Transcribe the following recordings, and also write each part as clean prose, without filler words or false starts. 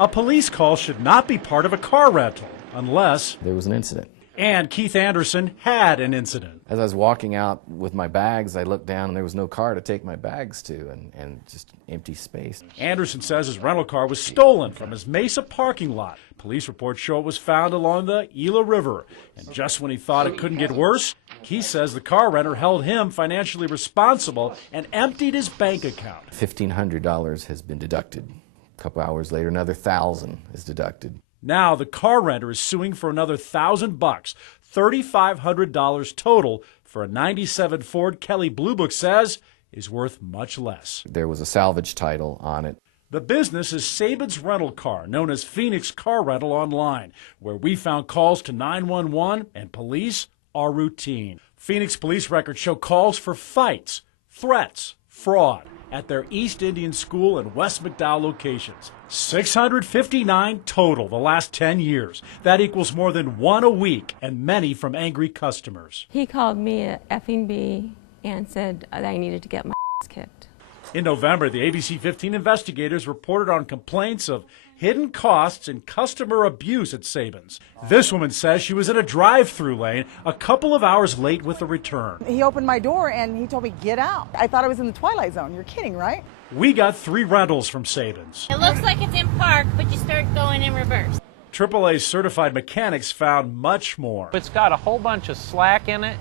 A police call should not be part of a car rental unless there was an incident. And Keith Anderson had an incident. As I was walking out with my bags, I looked down and there was no car to take my bags to, and just empty space. Anderson says his rental car was stolen from his Mesa parking lot. Police reports show it was found along the Gila River. And just when he thought it couldn't get worse, Keith says the car renter held him financially responsible and emptied his bank account. $1,500 has been deducted. A couple hours later, another $1,000 is deducted. Now the car renter is suing for another $1,000, $3,500 total for a '97 Ford Kelly Blue Book says is worth much less. There was a salvage title on it. The business is Saban's rental car, known as Phoenix Car Rental Online, where we found calls to 911 and police are routine. Phoenix police records show calls for fights, threats, fraud at their East Indian School and West McDowell locations. 659 total the last 10 years. That equals more than one a week, and many from angry customers. He called me a effing B and said that I needed to get my ass kicked. In November, the ABC 15 investigators reported on complaints of hidden costs and customer abuse at Saban's. This woman says she was in a drive-through lane a couple of hours late with a return. He opened my door and he told me, get out. I thought I was in the Twilight Zone. You're kidding, right? We got 3 rentals from Saban's. It looks like it's in park, but you start going in reverse. AAA certified mechanics found much more. It's got a whole bunch of slack in it.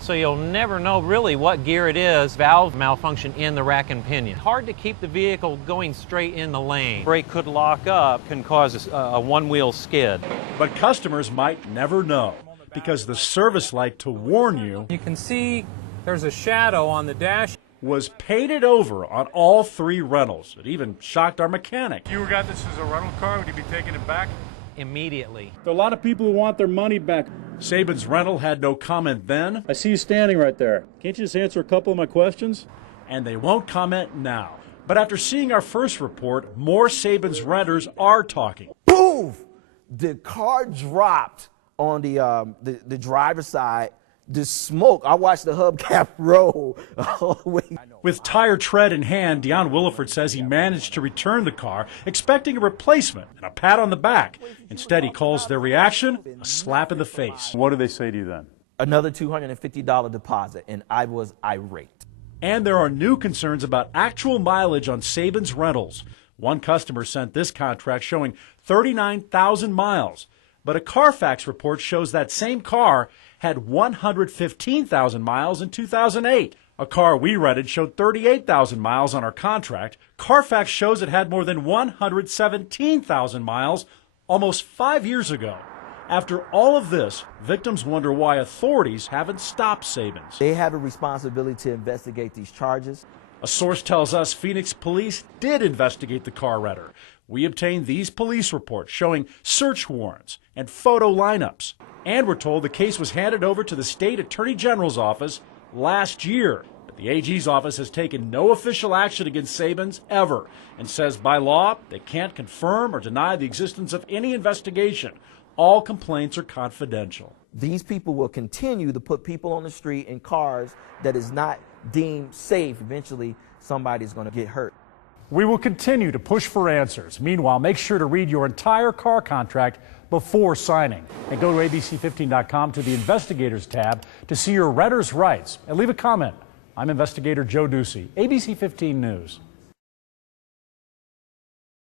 So you'll never know really what gear it is. Valve malfunction in the rack and pinion. Hard to keep the vehicle going straight in the lane. Brake could lock up, can cause a one-wheel skid. But customers might never know because the service light to warn you can see there's a shadow on the dash was painted over on all 3 rentals. It even shocked our mechanic. If you got this as a rental car, would you be taking it back? Immediately. There are a lot of people who want their money back. Saban's rental had no comment then. I see you standing right there. Can't you just answer a couple of my questions? And they won't comment now. But after seeing our first report, more Saban's renters are talking. Boom! The car dropped on the driver's side. The smoke, I watched the hubcap roll all the way. With tire tread in hand, Deion Williford says he managed to return the car, expecting a replacement and a pat on the back. Instead, he calls their reaction a slap in the face. What did they say to you then? Another $250 deposit, and I was irate. And there are new concerns about actual mileage on Saban's rentals. One customer sent this contract showing 39,000 miles. But a Carfax report shows that same car had 115,000 miles in 2008. A car we rented showed 38,000 miles on our contract. Carfax shows it had more than 117,000 miles almost 5 years ago. After all of this, victims wonder why authorities haven't stopped Saban's. They have a responsibility to investigate these charges. A source tells us Phoenix police did investigate the car renter. We obtained these police reports showing search warrants and photo lineups. And we're told the case was handed over to the state attorney general's office last year. But the AG's office has taken no official action against Saban's ever and says by law they can't confirm or deny the existence of any investigation. All complaints are confidential. These people will continue to put people on the street in cars that is not deemed safe. Eventually, somebody's going to get hurt. We will continue to push for answers. Meanwhile, make sure to read your entire car contract before signing. And go to abc15.com to the Investigators tab to see your renter's rights. And leave a comment. I'm investigator Joe Ducey, ABC 15 News.